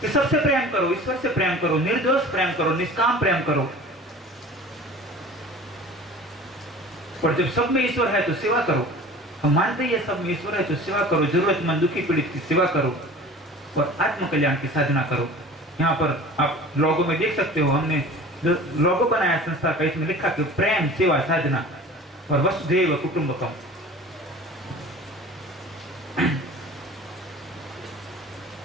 कि सबसे प्रेम करो, ईश्वर से प्रेम करो, निर्दोष प्रेम करो, निष्काम प्रेम करो। और जब सब में ईश्वर है तो सेवा करो। हम मानते हैं सब में ईश्वर है तो सेवा करो, जरूरतमंद दुखी पीड़ित की सेवा करो और आत्म कल्याण की साधना करो। यहाँ पर आप लोगों में देख सकते हो, हमने जो लोगो बनाया संस्था का, इसमें लिखा कि प्रेम सेवा साधना और वसुधैव कुटुंबकम।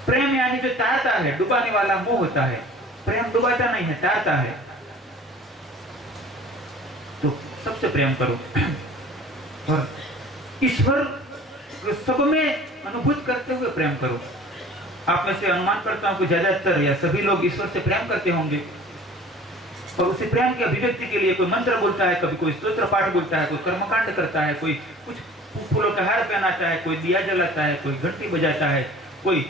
प्रेम यानी जो तारता है, डुबाने वाला मोह होता है। प्रेम डुबाता नहीं है, तारता है। तो सबसे प्रेम करो और ईश्वर सब में अनुभूत करते हुए प्रेम करो। आप में से अनुमान करता हूं कि ज्यादातर या सभी लोग ईश्वर से प्रेम करते होंगे और उसी प्रेम की अभिव्यक्ति के लिए कोई मंत्र बोलता है, कभी कोई स्तोत्र पाठ बोलता है, कोई कर्मकांड करता है, कोई कुछ फूलों का हार पहनाता है, कोई दिया जलाता है, कोई घंटी बजाता है, कोई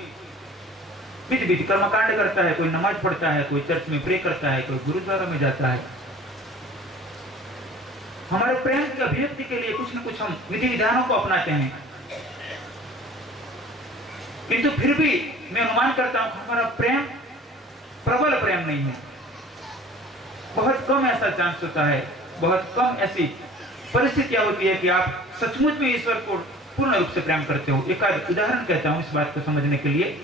विधि कर्मकांड करता है, कोई नमाज पढ़ता है, कोई चर्च में प्रे करता है, कोई गुरुद्वारा में जाता है। हमारे प्रेम की अभिव्यक्ति के लिए कुछ न कुछ हम विधि विधानों को अपनाते हैं, किंतु फिर भी मैं अनुमान करता हूं कि हमारा प्रेम प्रबल प्रेम नहीं है। बहुत कम ऐसा चांस होता है, बहुत कम ऐसी परिस्थितियां होती है कि आप सचमुच में ईश्वर को पूर्ण रूप से प्रेम करते हो। एक उदाहरण कहता हूं इस बात को समझने के लिए।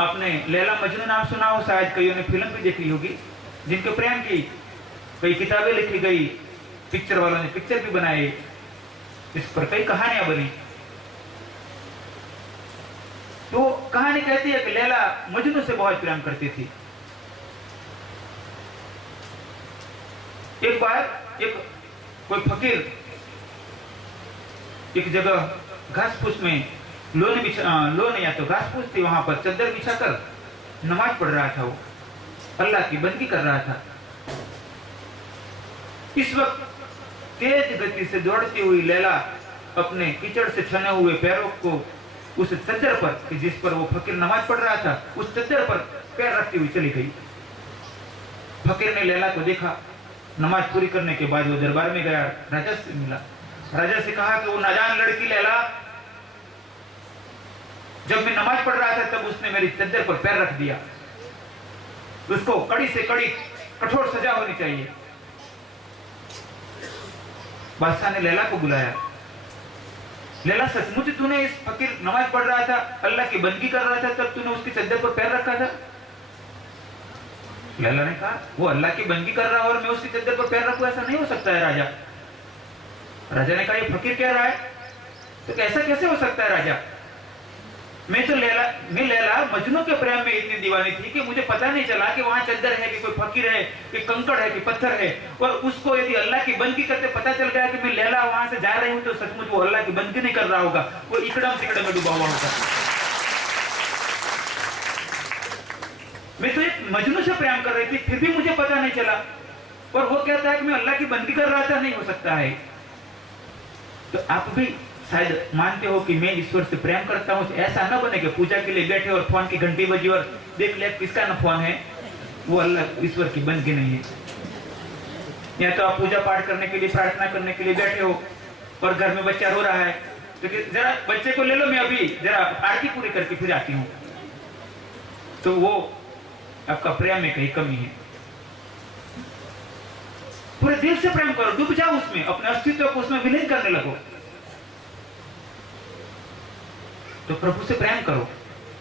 आपने लैला मजनू नाम सुना हो, शायद कईयों ने फिल्म भी देखी होगी, जिनके प्रेम की कई किताबें लिखी गई, पिक्चर वालों ने पिक्चर भी बनाए, इस पर कई कहानियां बनी। तो कहानी कहती है कि लैला मजनू से बहुत प्रेम करती थी। एक बार एक कोई फकीर एक जगह घास फूस में लोन या तो घास फूस थी, वहां पर चद्दर बिछाकर नमाज पढ़ रहा था। वो अल्लाह की बंदगी कर रहा था। इस वक्त तेज गति से दौड़ती हुई लैला अपने कीचड़ से छने हुए पैरों को उस चद्दर पर, जिस पर वो फकीर नमाज पढ़ रहा था, उस चद्दर पर पैर रखती हुई चली गई। फकीर ने लैला को देखा। नमाज पूरी करने के बाद वो दरबार में गया, राजा से मिला। राजा से कहा कि वो नादान लड़की लैला, जब मैं नमाज पढ़ रहा था तब उसने मेरी चद्दर पर पैर रख दिया। उसको कड़ी से कड़ी कठोर सजा होनी चाहिए। बादशाह ने लैला को बुलाया। लैला, सचमुच तूने इस फकीर नमाज पढ़ रहा था, अल्लाह की बंदगी कर रहा था, तब तूने उसकी चद्दर पर पैर रखा था? लैला ने कहा, वो अल्लाह की बंदगी कर रहा और मैं उसकी चद्दर पर पैर रखूं, ऐसा नहीं हो सकता है राजा। राजा ने कहा, ये फकीर कह रहा है तो कैसा कैसे हो सकता है राजा? मैं लैला मजनू के प्रेम में इतनी दीवानी थी कि मुझे पता नहीं चला कि वहां चद्दर है कि कोई फकीर है कि कंकड़ है कि पत्थर है। और उसको यदि अल्लाह की बंदगी करते पता चल गया कि मैं लैला वहां से जा रही हूं तो सचमुच वो अल्लाह की बंदगी नहीं कर रहा होगा, वो इकड़म तिकड़म में डूबा हुआ होगा। मैं तो एक मजनू से प्रेम कर रही थी, फिर भी मुझे पता नहीं चला, और वो कहता है कि मैं अल्लाह की बंदगी कर रहा था। नहीं हो सकता है। तो आप भी शायद मानते हो कि मैं ईश्वर से प्रेम करता हूं, तो ऐसा न बने कि पूजा के लिए बैठे और फोन की घंटी बजी और देख लिया किसका न फोन है, वो अल्लाह ईश्वर की बंदगी नहीं है। या तो आप पूजा पाठ करने के लिए, प्रार्थना करने के लिए बैठे हो और घर में बच्चा रो रहा है, तो जरा बच्चे को ले लो, मैं अभी जरा आरती पूरी करके फिर आती हूँ, तो वो आपका प्रेम में कहीं कमी है। पूरे दिल से प्रेम करो, डूब जाओ उसमें, अपने अस्तित्व को उसमें विलीन करने लगो, तो प्रभु से प्रेम करो।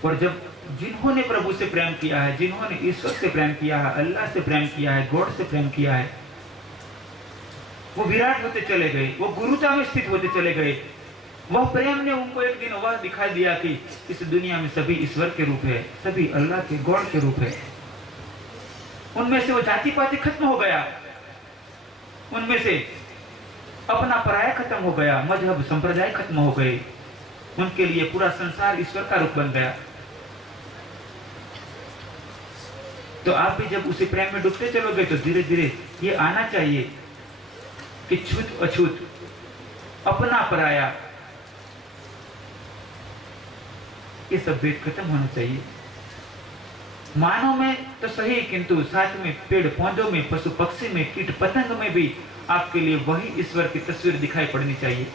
और जब जिन्होंने प्रभु से प्रेम किया है, जिन्होंने ईश्वर से प्रेम किया है, अल्लाह से प्रेम किया है, गॉड से प्रेम किया है, वो विराट होते चले गए, वो गुरुता में स्थित होते चले गए। वह प्रेम ने उनको एक दिन वह दिखाई दिया कि इस दुनिया में सभी ईश्वर के रूप है, सभी अल्लाह के गॉड के रूप है। उनमें से वो जाति पाति खत्म हो गया, उनमें से अपना पराया खत्म हो गया, मजहब संप्रदाय खत्म हो गए। उनके लिए पूरा संसार ईश्वर का रूप बन गया। तो आप भी जब उसी प्रेम में डूबते चलोगे तो धीरे धीरे ये आना चाहिए कि छूत अछूत, अपना पराया, ये सब भेद खत्म होना चाहिए। मानव में तो सही, किंतु साथ में पेड़ पौधों में, पशु पक्षी में, कीट पतंग में भी आपके लिए वही ईश्वर की तस्वीर दिखाई पड़नी चाहिए।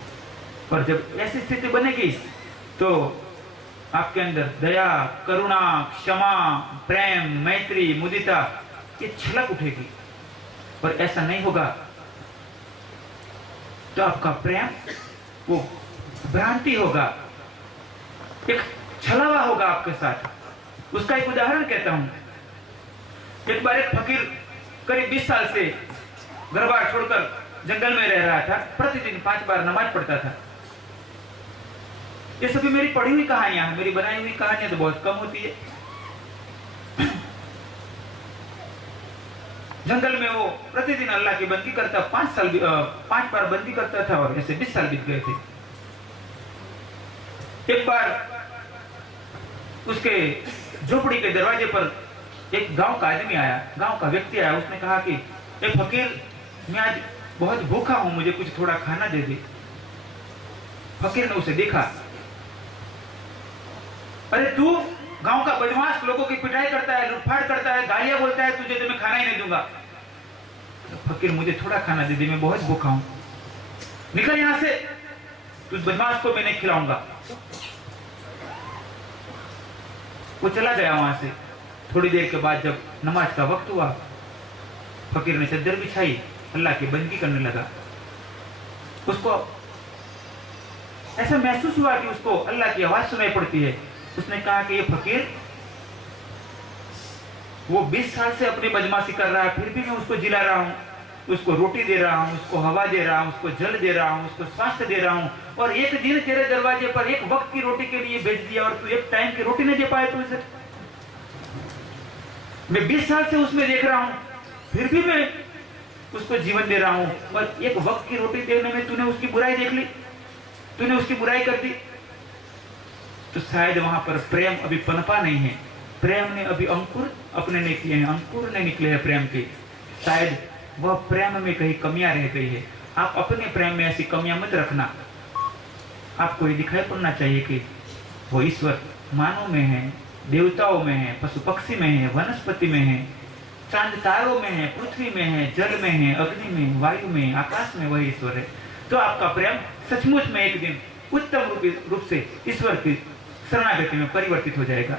और जब ऐसी स्थिति बनेगी तो आपके अंदर दया, करुणा, क्षमा, प्रेम, मैत्री, मुदिता ये छलक उठेगी। पर ऐसा नहीं होगा तो आपका प्रेम वो भ्रांति होगा, एक छलावा होगा आपके साथ। उसका एक उदाहरण कहता हूं। एक बार एक फकीर करीब 20 साल से घर बार छोड़कर जंगल में रह रहा था। प्रतिदिन 5 बार नमाज पढ़ता था। ये सभी मेरी पढ़ी हुई कहानियां हैं, मेरी बनाई हुई कहानियां तो बहुत कम होती है। जंगल में वो प्रतिदिन अल्लाह की बंदगी करता, 5 बार बंदी करता था और ऐसे 20 साल बीत गए थे। एक बार उसके झोपड़ी के दरवाजे पर एक गांव का आदमी आया, गांव का व्यक्ति आया। उसने कहा कि ए फकीर, मैं आज बहुत भूखा हूं, मुझे कुछ थोड़ा खाना दे दे। फकीर ने उसे देखा, अरे तू गांव का बदमाश, लोगों की पिटाई करता है, लूटफाट करता है, गालियां बोलता है, तुझे तो मैं खाना ही नहीं दूंगा। तो फकीर, मुझे थोड़ा खाना दे दे, मैं बहुत भूखा हूं, निकल यहां से, तुझ बदमाश को मैं नहीं खिलाऊंगा। वो चला गया वहां से। थोड़ी देर के बाद जब नमाज का वक्त हुआ, फकीर ने चद्दर बिछाई, अल्लाह की बंदगी करने लगा। उसको ऐसा महसूस हुआ कि उसको अल्लाह की आवाज सुनाई पड़ती है। उसने कहा कि ये फकीर, वो 20 साल से अपनी बदमाशी कर रहा है, फिर भी मैं उसको जिला रहा हूं, उसको रोटी दे रहा हूं, उसको हवा दे रहा हूं, उसको जल दे रहा हूं, उसको स्वास्थ्य दे रहा हूं, और एक दिन तेरे दरवाजे पर एक वक्त की रोटी के लिए भेज दिया और तू एक टाइम की रोटी नहीं दे पाए। तू इसे, मैं 20 साल से उसमें देख रहा हूं, फिर भी मैं उसको जीवन दे रहा हूं, और एक वक्त की रोटी देने में तूने उसकी बुराई देख ली, तूने उसकी बुराई कर दी। तो शायद वहां पर प्रेम अभी पनपा नहीं है, प्रेम ने अभी अंकुर अपने नहीं किए हैं, अंकुर नहीं निकले हैं प्रेम के। शायद वह प्रेम में कहीं कमियां रह गई है। आप अपने प्रेम में ऐसी कमियां मत रखना। आपको ये दिखाई पड़ना चाहिए कि वो ईश्वर मानव में है, देवताओं में है, पशु पक्षी में है, वनस्पति में है, चांद तारों में है, पृथ्वी में है, जल में है, अग्नि में, वायु में, आकाश में वही ईश्वर है। तो आपका प्रेम सचमुच में एक दिन उत्तम रूप से ईश्वर की शरणागति में परिवर्तित हो जाएगा।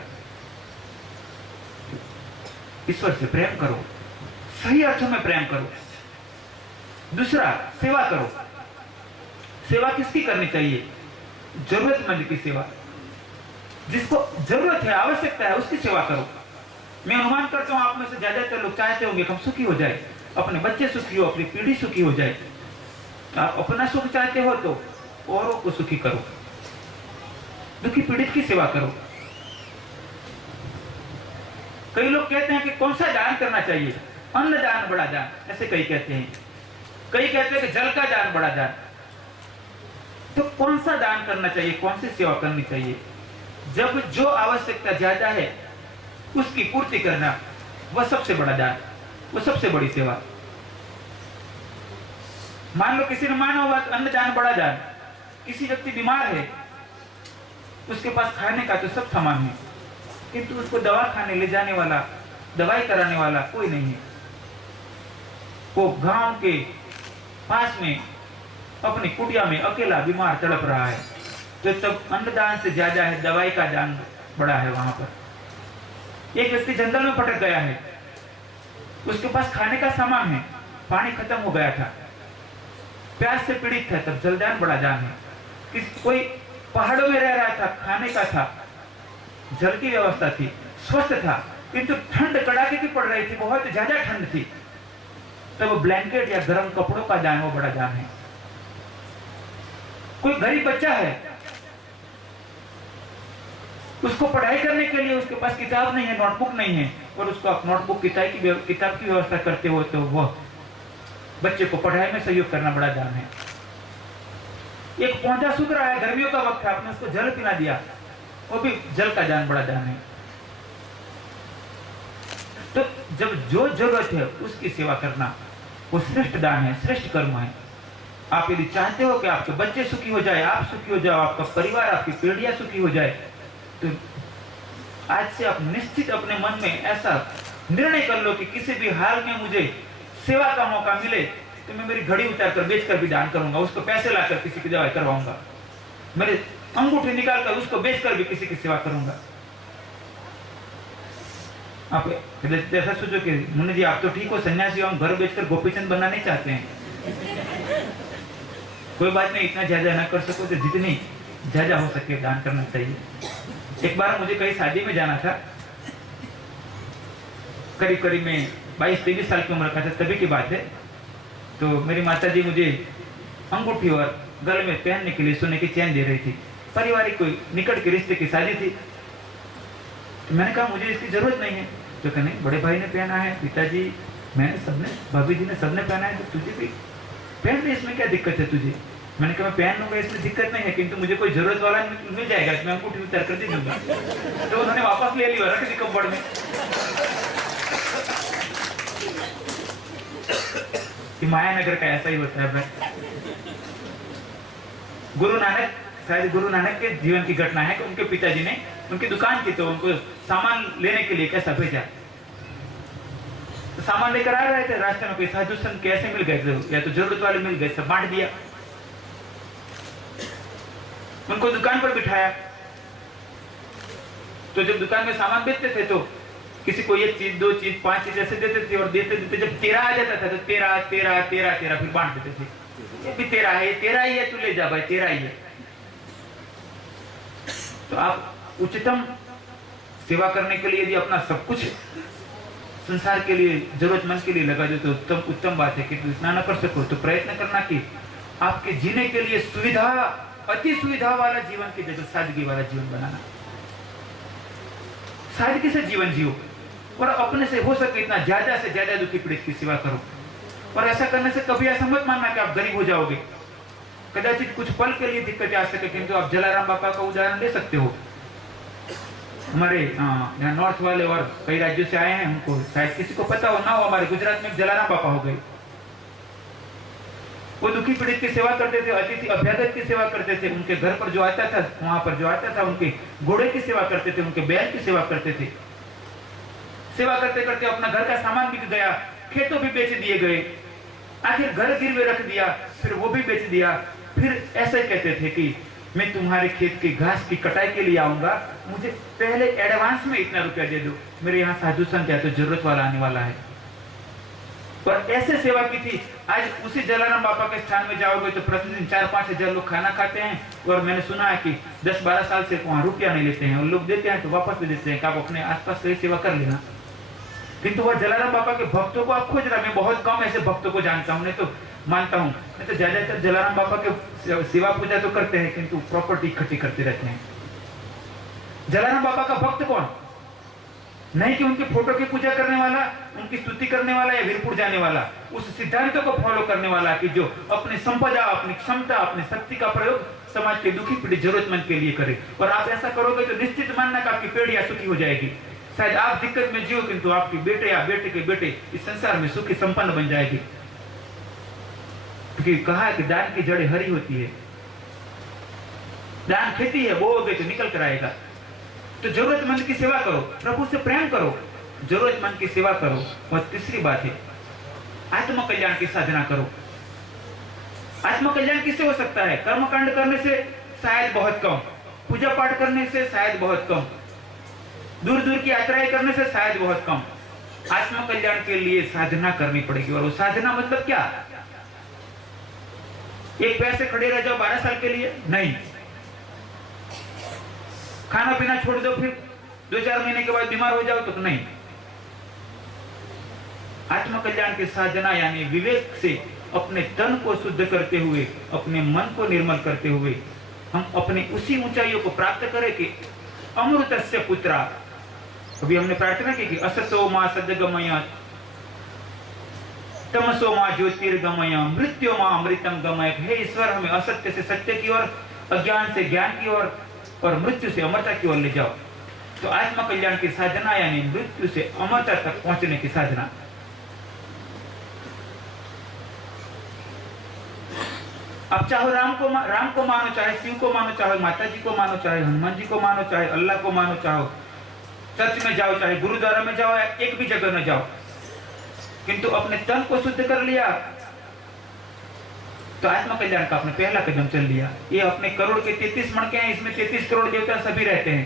ईश्वर से प्रेम करो, सही अर्थों में प्रेम करो। दूसरा, सेवा करो। सेवा किसकी करनी चाहिए? जरूरतमंद की सेवा। जिसको जरूरत है, आवश्यकता है, उसकी सेवा करो। मैं अनुमान करता हूं आप में से ज्यादातर लोग चाहते होंगे हम सुखी हो जाए, अपने बच्चे सुखी हो, अपनी पीढ़ी सुखी हो जाए। आप अपना सुख चाहते हो तो औरों को सुखी करो, दुखी पीड़ित की सेवा करो। कई लोग कहते हैं कि कौन सा दान करना चाहिए, अन्न दान बड़ा दान, ऐसे कई कहते हैं। कई कहते हैं कि जल का दान बड़ा दान। तो कौन सा दान करना चाहिए, कौन सी सेवा करनी चाहिए? जब जो आवश्यकता ज्यादा है उसकी पूर्ति करना, वह सबसे बड़ा दान, वह सबसे बड़ी सेवा। मान लो किसी ने माना होगा अन्न दान बड़ा दान, किसी व्यक्ति बीमार है, उसके पास खाने का तो सब सामान है, किंतु उसको दवा खाने ले जाने वाला, दवाई कराने वाला कोई नहीं है। वो गांव के पास में अपनी कुटिया में अकेला बीमार तड़प रहा है। तो तब अन्नदान से ज्यादा है दवाई का दान बड़ा है वहां पर। एक व्यक्ति जंगल में भटक गया है, उसके पास खाने का सामान है, पानी खत्म हो गया था, प्यास से पीड़ित था, तब जलदान बड़ा दान है। कोई पहाड़ों में रह रहा था, खाने का था, जल की व्यवस्था थी, स्वस्थ था, किंतु ठंड कड़ाके की पड़ रही थी, बहुत ज्यादा ठंड थी, तब ब्लैंकेट या गर्म कपड़ों का दान वो बड़ा दान है। कोई गरीब बच्चा है, उसको पढ़ाई करने के लिए उसके पास किताब नहीं है, नोटबुक नहीं है, और उसको आप नोटबुक किताब की व्यवस्था करते हो, तो वह बच्चे को पढ़ाई में सहयोग करना बड़ा दान है। एक पौधा सूख रहा है, गर्मियों का वक्त है, आपने उसको जल पिला दिया, वो भी जल का दान बड़ा दान है। तो जब जो जरूरत है उसकी सेवा करना वो श्रेष्ठ दान है, श्रेष्ठ कर्म है। आप यदि चाहते हो कि आपके बच्चे सुखी हो जाए, आप सुखी हो जाओ, आपका परिवार, आपकी पीढ़ियां सुखी हो जाए, तो आज से आप निश्चित अपने मन में ऐसा निर्णय कर लो कि किसी भी हाल में मुझे सेवा का मौका मिले तो मैं मेरी घड़ी उतार कर बेच कर भी दान करूंगा, उसको पैसे लाकर किसी की दवाई करवाऊंगा, मेरे अंगूठी निकाल कर उसको बेचकर भी किसी की सेवा करूंगा। आप जैसा सोचो कि मुन्नी जी आप तो ठीक हो, सन्यासी हो, हम घर बेचकर गोपीचंद बनना नहीं चाहते हैं। कोई बात नहीं, इतना ज्यादा ना कर सको तो जितनी ज्यादा हो सके दान करना चाहिए। एक बार मुझे कहीं शादी में जाना था, करीब करीब में 22-23 साल की उम्र का था, तभी की बात है। तो मेरी माता जी मुझे अंगूठी और गले में पहनने के लिए सोने की चैन दे रही थी। पारिवारिक कोई निकट के रिश्ते की शादी थी। तो मैंने कहा मुझे इसकी जरूरत नहीं है। तो कहने बड़े भाई ने पहना है, पिताजी मैंने सबने, भाभी जी ने सबने पहना है, तो तुझे भी पहन ले, इसमें क्या दिक्कत है तुझे? मैंने कहा मैं पहन लूंगा, इसमें दिक्कत नहीं है, किंतु मुझे कोई जरूरत वाला मिल जाएगा मैं अंगूठी उतार कर दे दूंगा। तो उन्होंने वापस ले ली और रख दी कपबोर्ड में। मायानगर का ऐसा ही होता है भाई। गुरु नानक, शायद गुरु नानक के जीवन की घटना है कि उनके पिताजी ने, उनकी दुकान थी तो उनको सामान लेने के लिए कैसा भेजा। तो सामान लेकर आ रहे थे, रास्ते में कोई साधु संत कैसे मिल गए, या तो जरूरत वाले मिल गए, सब बांट दिया। उनको दुकान पर बिठाया। तो जब दुकान में सामान बेचते थे तो किसी को 1 चीज 2 चीज 5 चीज ऐसे देते थे, और देते देते जब 13 आ जाता था तो 13 13 13 13 फिर बांट देते थे। ये भी 13 है, 13 ही है, तू ले जा भाई, 13 ही है। तो आप उच्चतम सेवा करने के लिए यदि अपना सब कुछ संसार के लिए, जरूरतमंद के लिए लगा दो तो उत्तम बात है। कि इतना न कर सको तो प्रयत्न करना कि आपके जीने के लिए सुविधा, अति सुविधा वाला जीवन की जगह सादगी वाला जीवन बनाना। सादगी से जीवन जियो और अपने से हो सके इतना ज्यादा से ज्यादा दुखी पीड़ित की सेवा करो। और ऐसा करने से कभी ऐसा मत मानना कि आप गरीब हो जाओगे। कदाचित कुछ पल के लिए दिक्कतें आ सके, किंतु आप जलाराम बापा का उदाहरण ले सकते हो। हमारे यहाँ नॉर्थ वाले और कई राज्यों से आए हैं, उनको शायद किसी को पता हो ना हो, हमारे गुजरात में जलाराम बापा हो गए। वो दुखी पीड़ित की सेवा करते थे, अतिथि अभ्यागत की सेवा करते थे, उनके घर पर जो आता था, वहां पर जो आता था उनके घोड़े की सेवा करते थे, उनके बैल की सेवा करते थे। सेवा करते करते अपना घर का सामान बिक गया, खेतों भी बेच दिए गए, आखिर घर गिरवे रख दिया, फिर वो भी बेच दिया। फिर ऐसे कहते थे कि मैं तुम्हारे खेत की घास की कटाई के लिए आऊंगा, मुझे पहले एडवांस में इतना रुपया दे दो, मेरे यहाँ साधु संत या तो जरूरत वाला आने वाला है। और ऐसे सेवा की थी। आज उसी जलाराम बापा के स्थान में जाओगे तो प्रतिदिन 4-5 हजार लोग खाना खाते हैं, और मैंने सुना है कि 10-12 साल से वहां रुपया नहीं लेते हैं, और लोग देते हैं तो वापस भी देते हैं कि आप अपने आसपास कहीं सेवा कर लेना। किंतु वह जलाराम बापा के भक्तों को आप खोज रहा। मैं बहुत कम ऐसे भक्तों को जानता हूँ, नहीं तो मानता हूँ, नहीं तो ज्यादातर जलाराम बापा के सेवा पूजा तो करते हैं किंतु प्रॉपर्टी इकट्ठी करते रहते हैं। जलाराम बापा का भक्त कौन? नहीं कि उनकी फोटो की पूजा करने वाला, उनकी स्तुति करने वाला या वीरपुर जाने वाला, उस सिद्धांतों को फॉलो करने वाला कि जो अपनी संपदा, अपनी क्षमता, अपनी शक्ति का प्रयोग समाज के दुखी पीड़ित जरूरतमंद के लिए करे। और आप ऐसा करोगे तो निश्चित मानना कि आपकी पीढ़ियां सुखी हो जाएगी। शायद आप दिक्कत में जियो किंतु आपकी बेटे या बेटे के बेटे इस संसार में सुखी संपन्न बन जाएगी। क्योंकि कहा है कि दान की जड़ें हरी होती है, दान खेती है, बोओगे तो निकल कर आएगा। तो जरूरतमंद की सेवा करो, प्रभु से प्रेम करो, जरूरतमंद की सेवा करो। और तीसरी बात है आत्म कल्याण की साधना करो। आत्म कल्याण किससे हो सकता है? कर्मकांड करने से शायद बहुत कम, पूजा पाठ करने से शायद बहुत कम, दूर दूर की यात्राएं करने से शायद बहुत कम। आत्म कल्याण के लिए साधना करनी पड़ेगी। और वो साधना मतलब क्या? एक पैर से खड़े रह जाओ 12 साल के लिए? नहीं। खाना पीना छोड़ दो फिर 2-4 महीने के बाद बीमार हो जाओ तो नहीं। आत्म कल्याण की साधना यानी विवेक से अपने तन को शुद्ध करते हुए, अपने मन को निर्मल करते हुए हम अपने उसी ऊंचाइयों को प्राप्त करें कि अमृतस्य पुत्रा। अभी हमने प्रार्थना की कि असतो मा सद्गमय, तमसो मा ज्योतिर्गमय, मृत्यो मा अमृतम गमय। हे ईश्वर, हमें असत्य से सत्य की ओर, अज्ञान से ज्ञान की ओर और मृत्यु से अमरता की ओर ले जाओ। तो आत्म कल्याण की साधना यानी मृत्यु से अमरता तक पहुंचने की साधना। अब चाहे राम को मानो, चाहे शिव को मानो, चाहे माता जी को मानो, चाहे हनुमान जी को मानो, चाहे अल्लाह को मानो, चाहे चर्च में जाओ, चाहे गुरुद्वारा में जाओ, या एक भी जगह में जाओ, किंतु अपने तन को शुद्ध कर लिया तो आत्म कल्याण का आपने पहला कदम चल लिया। ये अपने करोड़ के 33 मण के हैं, इसमें 33 करोड़ देवता सभी रहते हैं।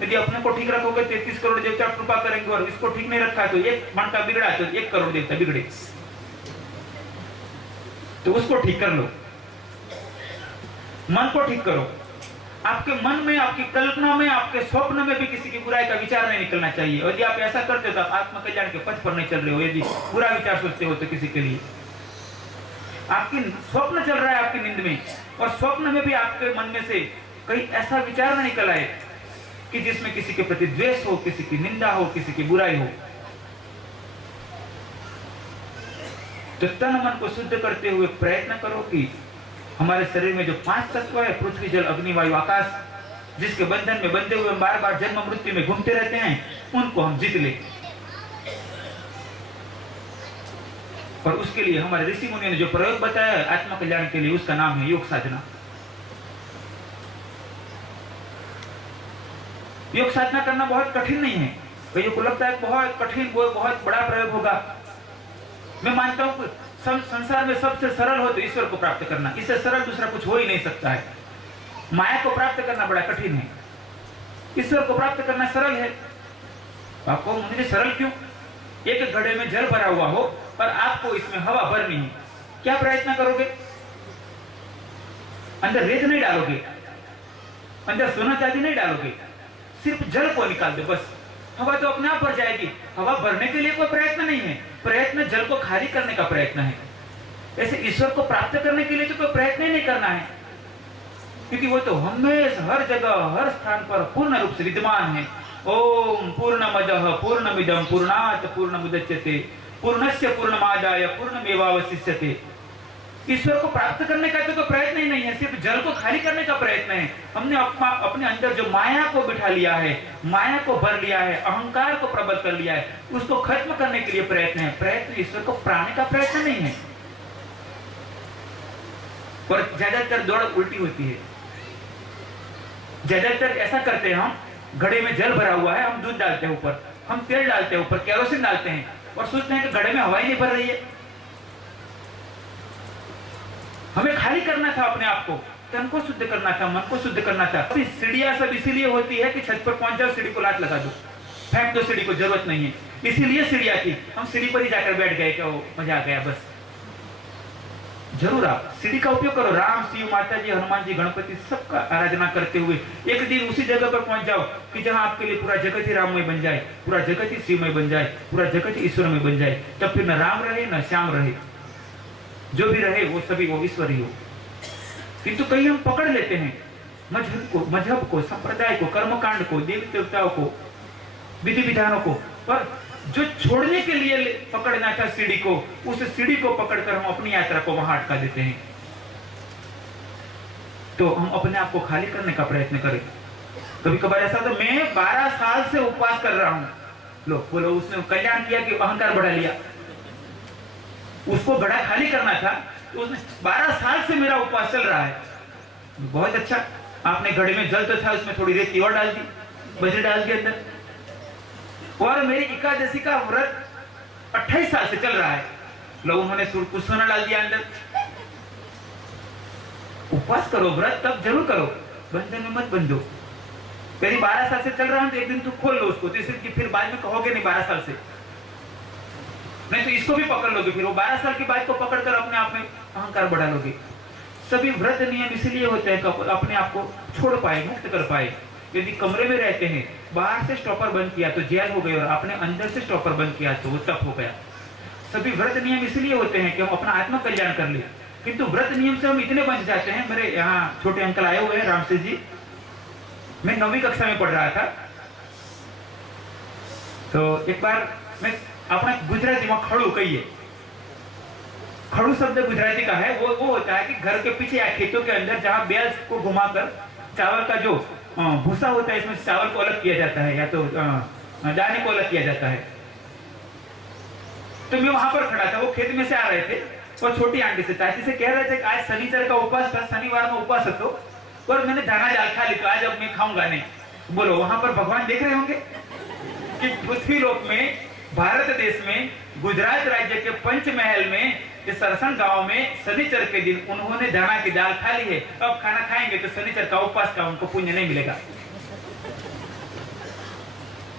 यदि अपने को ठीक रखोगे 33 करोड़ देवता कृपा करेंगे, और इसको ठीक नहीं रखा तो एक मण का बिगड़ा तो 1 करोड़ देवता बिगड़े। तो उसको ठीक कर लो, मन को ठीक करो। आपके मन में, आपकी कल्पना में, आपके स्वप्न में भी किसी की बुराई का विचार नहीं निकलना चाहिए। और यदि आप ऐसा करते हो तो आप आत्मकल्याण के पथ पर नहीं चल रहे हो। यदि बुरा विचार सोचते हो तो किसी के लिए, आपकी स्वप्न चल रहा है आपकी नींद में, और स्वप्न में भी आपके मन में से कहीं ऐसा विचार न निकल आए कि जिसमें किसी के प्रति द्वेष हो, किसी की निंदा हो, किसी की बुराई हो। तो तन मन को शुद्ध करते हुए प्रयत्न करो कि हमारे शरीर में जो 5 तत्व है, पृथ्वी जल अग्नि वायु आकाश, जिसके बंधन में बंधे हुए बार बार जन्म मृत्यु में घूमते रहते हैं, उनको हम जीत ले। और उसके लिए हमारे ऋषि मुनियों ने जो प्रयोग बताया आत्म कल्याण के लिए, उसका नाम है योग साधना। योग साधना करना बहुत कठिन नहीं है। कईयों को लगता है बहुत कठिन, वो बहुत बड़ा प्रयोग होगा। मैं मानता हूं संसार में सबसे सरल हो तो ईश्वर को प्राप्त करना, इससे सरल दूसरा कुछ हो ही नहीं सकता है। माया को प्राप्त करना बड़ा कठिन है, ईश्वर को प्राप्त करना सरल है। आपको मुझे सरल क्यों? एक घड़े में जल भरा हुआ हो और आपको इसमें हवा भरनी है, क्या प्रयत्न करोगे? अंदर रेत नहीं डालोगे, अंदर सोना चांदी नहीं डालोगे, सिर्फ जल को निकाल दो बस, हवा तो अपने आप भर जाएगी। हवा भरने के लिए कोई प्रयत्न नहीं है, प्रयत्न जल को खाली करने का प्रयत्न है। ऐसे ईश्वर को प्राप्त करने के लिए तो कोई प्रयत्न ही नहीं करना है, क्योंकि वो तो हमेशा हर जगह हर स्थान पर पूर्ण रूप से विद्यमान है। ओम पूर्णमदः पूर्णमिदं पूर्णात् पूर्णमुदच्यते पूर्णस्य पूर्णमादाय पूर्णमेवावशिष्यते। ईश्वर को प्राप्त करने का तो प्रयत्न ही नहीं है, सिर्फ जल को खाली करने का प्रयत्न है। हमने अपने अंदर जो माया को बिठा लिया है, माया को भर लिया है, अहंकार को प्रबल कर लिया है, उसको खत्म करने के लिए प्रयत्न है। प्रयत्न ईश्वर को पाने का प्रयत्न नहीं है। और ज्यादातर दौड़ उल्टी होती है। ज्यादातर ऐसा करते हैं, हम घड़े में जल भरा हुआ है, हम दूध डालते हैं ऊपर, हम तेल डालते हैं ऊपर, केरोसिन डालते हैं और सोचते हैं कि घड़े में हवा ही नहीं भर रही है। हमें खाली करना था अपने आप को, तन को शुद्ध करना था, मन को शुद्ध करना था। अभी सीढ़ियां सब इसीलिए होती है कि छत पर पहुंच जाओ, सीढ़ी को लात लगा दो, फेंक दो सीढ़ी को, जरूरत नहीं है। इसीलिए सीढ़ियां थी, हम सीढ़ी पर ही जाकर बैठ गए, क्या मजा आ गया बस। जरूर आप सीढ़ी का उपयोग करो। राम, शिव, माता जी, हनुमान जी, गणपति सबका आराधना करते हुए एक दिन उसी जगह पर पहुंच जाओ कि जहां आपके लिए पूरा जगत ही राममय बन जाए, पूरा जगत ही शिवमय बन जाए, पूरा जगत ही ईश्वरमय बन जाए। तब फिर न राम रहे न श्याम रहे, जो भी रहे वो सभी वो ईश्वर ही हो। किंतु कहीं हम पकड़ लेते हैं मजहब को, संप्रदाय को, कर्मकांड को, देवी देवताओं को, विधि विधानों को, पर जो छोड़ने के लिए पकड़ना था सीढ़ी को, उस सीढ़ी को पकड़कर हम अपनी यात्रा को वहां अटका देते हैं। तो हम अपने आप को खाली करने का प्रयत्न करें। कभी कभार ऐसा तो मैं 12 साल से उपवास कर रहा हूं, लो बोलो उसने कल्याण किया कि अहंकार बढ़ा लिया। उसको घड़ा खाली करना था तो उसने 12 साल से मेरा उपवास चल रहा है। बहुत अच्छा, आपने घड़े में जल तो था, उसमें थोड़ी रेती और डाल दी, बजरी डाल दी अंदर। और मेरी एकादशी का व्रत 28 साल से चल रहा है, लोग उन्होंने कुछ सोना डाल दिया अंदर। उपवास करो, व्रत तब जरूर करो, बंधन में मत बंधो। यदि 12 साल से चल रहा हूं तो एक दिन तो खोल लो उसको, तो फिर बाद में कहोगे नहीं 12 साल से, नहीं तो इसको भी पकड़ लोगे, फिर वो 12 साल की बात को पकड़कर अपने आप में अहंकार बढ़ा लोगे। सभी व्रत नियम इसलिए होते हैं कि अपने आप को छोड़ पाए, मुक्त कर पाए। यदि कमरे में रहते हैं, बाहर से स्टॉपर बंद किया तो जेल हो गई, और आपने अंदर से स्टॉपर बंद किया तो वो तप हो गया। सभी व्रत नियम इसलिए होते हैं कि हम अपना आत्म कल्याण कर ले, किंतु व्रत नियम से हम इतने बंध जाते हैं। मेरे यहाँ छोटे अंकल आए हुए हैं, रामसेठ जी, मैं 9वीं कक्षा में पढ़ रहा था, तो एक बार मैं अपना गुजराती में खड़ू कहिए, खड़ू शब्द गुजराती का है, वो होता है कि घर के पीछे या खेतों के अंदर जहां बैल को घुमाकर चावल का जो भूसा होता है, इसमें चावल को अलग किया जाता है या तो दाने को अलग किया जाता है। तो मैं वहां पर खड़ा था, वो खेत में से आ रहे थे और छोटी आंटी से, चाची से कह रहे थे कि आज शनिवार का उपवास था, शनिवार में उपवास हो, और मैंने दाना डाल खा ली, तो आज अब मैं खाऊंगा नहीं। बोलो वहां पर भगवान देख रहे होंगे कि पृथ्वी लोक में, भारत देश में, गुजरात राज्य के पंचमहल में इस सरसन गांव में शनिचर के दिन उन्होंने दाना की दाल खा ली है, अब खाना खाएंगे तो शनिचर का उपवास का उनको पुण्य नहीं मिलेगा।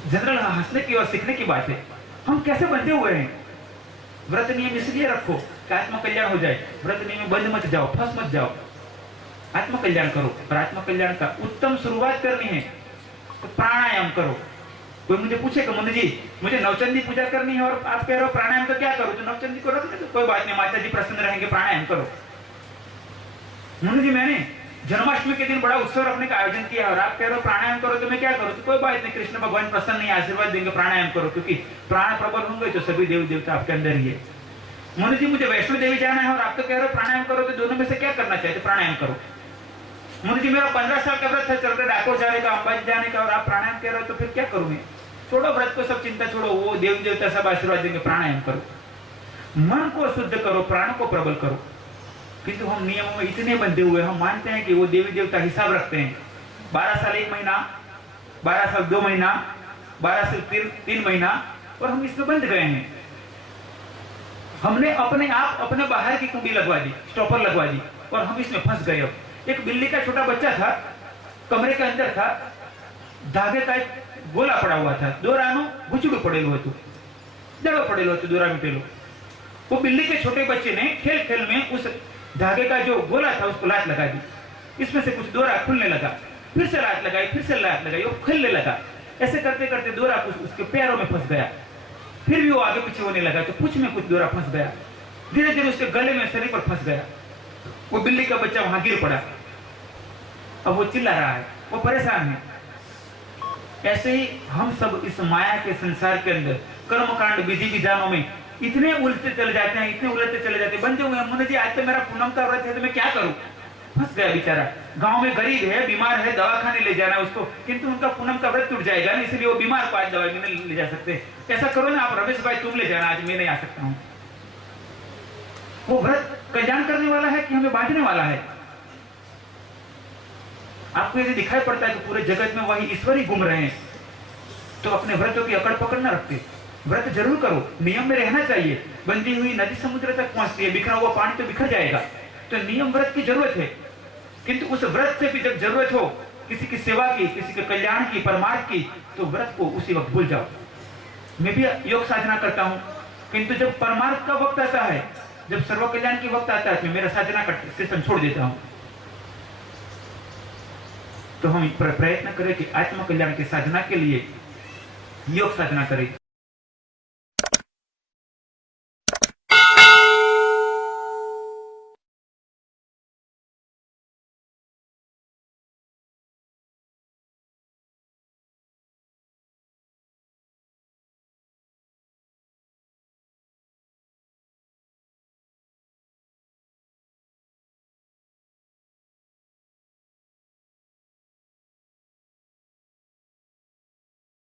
जनरल हंसने की और सीखने की बात है। हम कैसे बंधे हुए हैं। व्रत नियम इसलिए रखो कि आत्म कल्याण हो जाए। व्रत नियम में बंद मत जाओ, फंस मत जाओ। आत्म कल्याण करो, और आत्म कल्याण का उत्तम शुरुआत करनी है तो प्राणायाम करो। कोई मुझे पूछेगा मुनि जी मुझे नवचंदी पूजा करनी है और आप कह रहे हो प्राणायाम तो क्या करो, तो नवचंदी को रख ले तो कोई बात नहीं, माता जी प्रसन्न रहेंगे, प्राणायाम करो। मुनि जी मैंने जन्माष्टमी के दिन बड़ा उत्सव रखने का आयोजन किया और आप कह रहे हो प्राणायाम करो तो मैं क्या करूं, तो कोई बात नहीं, कृष्ण भगवान प्रसन्न नहीं, आशीर्वाद देंगे, प्राणायाम करो, क्योंकि प्राण प्रबल होंगे तो सभी देवी देवता आपके अंदर ही है। मुनि जी मुझे वैष्णो देवी जाना है और आप तो कह रहे हो प्राणायाम करो, तो दोनों में से क्या करना चाहिए, प्राणायाम करो। मुनि जी मेरा 15 साल का व्रत है चल रहा डाकोर जाने का, अंबाजी जाने का, और आप प्राणायाम कह रहे हो तो फिर क्या करूं मैं। छोड़ो व्रत को, सब चिंता छोड़ो, वो देवी देवता सब आशीर्वाद देंगे, प्राणायाम करो। मन को शुद्ध करो, प्राण को प्रबल करो। किंतु हम नियमों में इतने बंधे हुए, हम मानते हैं कि वो देवी देवता हिसाब रखते हैं। 12 साल 1 महीना, 12 साल 2 महीना, 12 साल 3 महीना, और हम इसमें बंध गए हैं। हमने अपने आप अपने बाहर की कुंडी लगवा दी, स्टॉपर लगवा दी, और हम इसमें फंस गए। अब एक बिल्ली का छोटा बच्चा था, कमरे के अंदर था, धागे का एक गोला पड़ा हुआ था, दोरानो गुचड़ू पड़ेलो हतु, जड़ो पड़ेलो हतु, दोरा मिटेलो। वो बिल्ली के छोटे बच्चे ने खेल खेल में उस धागे का जो गोला था उसको लात लगा दी, इसमें से कुछ दोरा खुलने लगा, फिर से लात लगाई, फिर से लात लगाई, वो खुलने लगा। ऐसे करते करते दोरा कुछ उसके पैरों में फंस गया, फिर भी वो आगे पीछे होने लगा, तो पूंछ में कुछ दोरा फंस गया, धीरे धीरे उसके गले में, शरीर पर फंस गया। वो बिल्ली का बच्चा वहां गिर पड़ा, अब वो चिल्ला रहा है, वो परेशान है। ऐसे ही हम सब इस माया के संसार के अंदर कर्मकांड विधि विधानों में इतने उलझते चले जाते हैं, इतने उलझते चले जाते हैं, बंधे हुए हैं। मुनि जी आज तो मेरा पूनम का व्रत है तो मैं क्या करूं, फंस गया बेचारा। गांव में गरीब है, बीमार है, दवाखाने ले जाना है उसको, किंतु उनका पूनम का व्रत टूट जाएगा ना, इसलिए वो बीमार को आज दवाई में नहीं ले जा सकते। ऐसा करो ना आप, रमेश भाई तुम ले जाना, आज मैं नहीं आ सकता हूँ। वो व्रत कल्याण करने वाला है कि हमें बांटने वाला है। आपको यदि दिखाई पड़ता है कि पूरे जगत में वही ईश्वर ही घूम रहे हैं, तो अपने व्रतों की अकड़ पकड़ न रखते। व्रत जरूर करो, नियम में रहना चाहिए। बंधी हुई नदी समुद्र तक पहुंचती है, बिखरा हुआ पानी तो बिखर जाएगा, तो नियम व्रत की जरूरत है। किंतु उस व्रत से भी जब जरूरत हो किसी की सेवा की, किसी के कल्याण की, परमार्थ की, तो व्रत को उसी वक्त भूल जाओ। मैं भी योग साधना करता हूँ, किंतु जब परमार्थ का वक्त आता है, जब सर्व कल्याण की वक्त आता है, तो मेरा साधना का सिस्टम छोड़ देता हूँ। तो हम प्रयत्न करें कि आत्म कल्याण की साधना के लिए योग साधना करें।